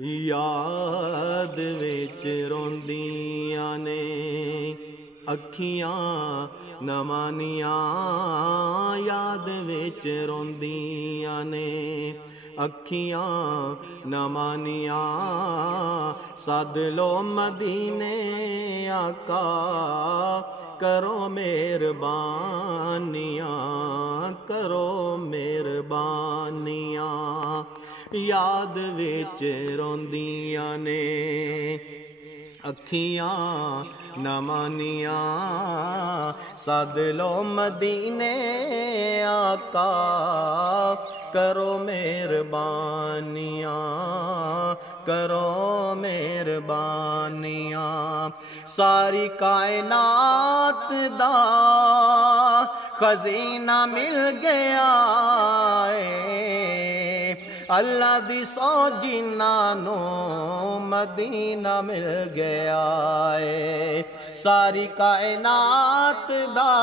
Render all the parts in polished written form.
ਯਾਦ ਵਿੱਚ ਰੋਂਦੀਆਂ ਨੇ ਅੱਖੀਆਂ ਨਮਾਨੀਆਂ, ਯਾਦ ਵਿੱਚ ਰੋਂਦੀਆਂ ਨੇ ਅੱਖੀਆਂ ਨਮਾਨੀਆਂ। ਸੱਦ ਲੋ ਮਦੀਨੇ ਆਕਾ, کرو مہربانیاں، کرو مہربانیاں۔ یاد وچ روندیاں نے اکھیاں نمانیاں، سد لو مدینے آقا، کرو مہربانیاں، کرو مہربانیاں۔ ساری کائنات دا خزینہ مل گیا ہے، اللہ دی سو جنانو مدینہ مل گیا ہے۔ ساری کائنات دا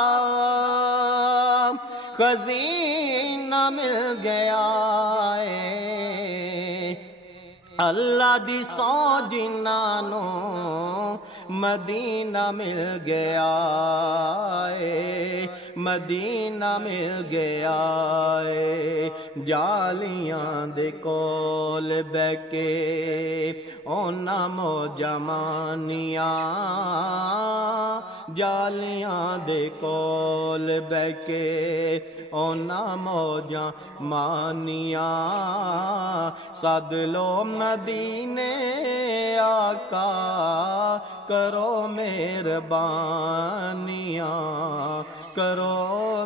خزینہ مل گیا ہے، اللہ دی سو جنانو مدینہ مل گیا ہے، مدینہ مل گیا ہے۔ جالیاں دے کول بہ کے اونا موجاں مانیاں، جالیاں دے کول بہ کے اونا موجاں مانیاں۔ سد لو مدینے آقا، کرو مہربانیاں، کرو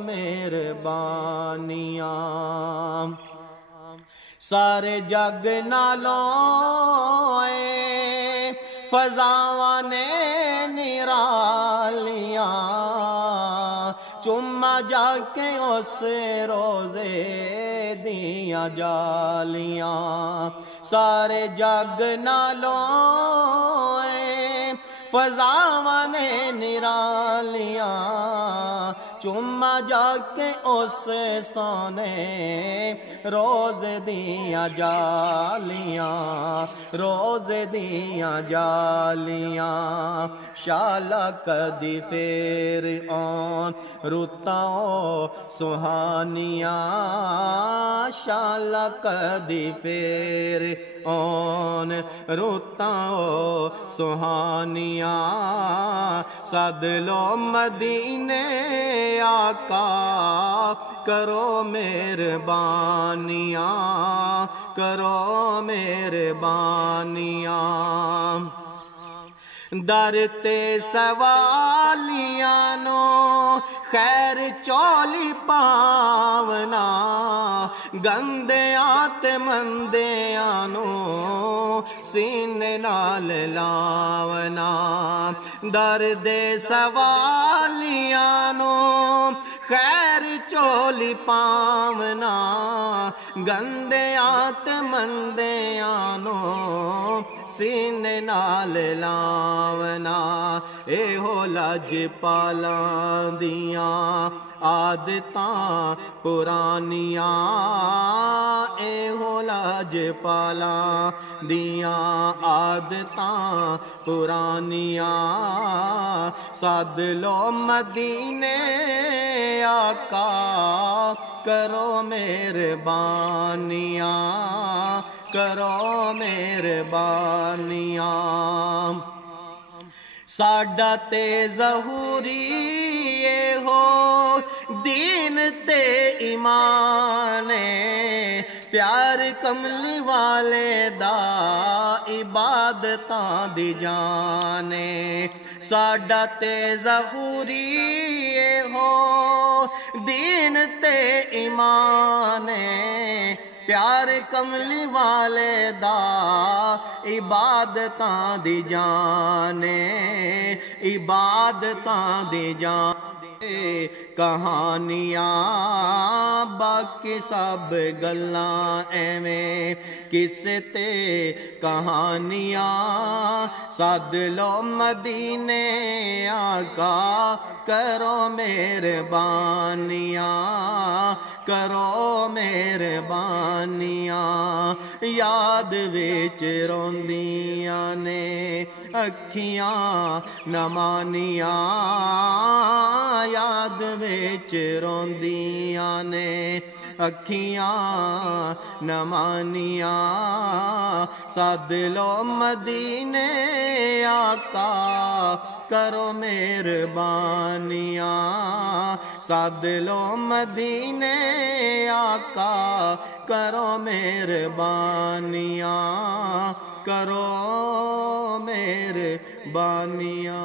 مہربانیاں۔ سارے جگ نالوں فضاواں نے نرالیاں، چما جا کے اس روزے دیاں جالیاں۔ سارے جگ نالوں فضاواں نے نرالیاں، چما جا کے اس سونے روز دیاں جالیاں، روز دیاں جالیاں۔ شالا کدی پھر آن رتاں سہانیاں، شالا کدی پھر آن رتاں سہانیاں۔ سد لو مدینے آقا، کرو مہربانیاں، کرو مہربانیاں۔ در تے سوالیاں نو خیر چولی پاونا، گندیاں تے مندیاں نو سینے نال لاونا۔ در دے سوالیاں نو خیر چولی پاونا، گندیاں تے مندیاں نو سینے نال لاونا۔ اے ہو لج پالاں دیاں عادتاں پرانیاں، اے ہو لج پالاں دیاں عادتاں پرانیاں۔ سد لو مدینے آقا، کرو مہربانیاں، کرو مہربانیاں۔ ساڈا تے ظہوری ہو دین تے ایمان، پیار کملی والے دا عبادتاں دی جانے۔ ساڈا تے ظہوری ہو دین تے ایمان، پیار کملی والے دا عبادتاں دی جانے، عبادتاں دی جانے۔ کہانیاں باقی سب گلاں ایویں قصے تے کہانیاں سد لو مدینے آقا کرو مہربانیاں کرو مہربانیاں یاد وچ روندیاں نے اکھیاں نمانیاں یاد وچ روندیاں نے اکھیاں نمانیاں سد لو مدینے آقا کرو مہربانیاں سد لو مدینے آقا کرو مہربانیاں کرو مہربانیاں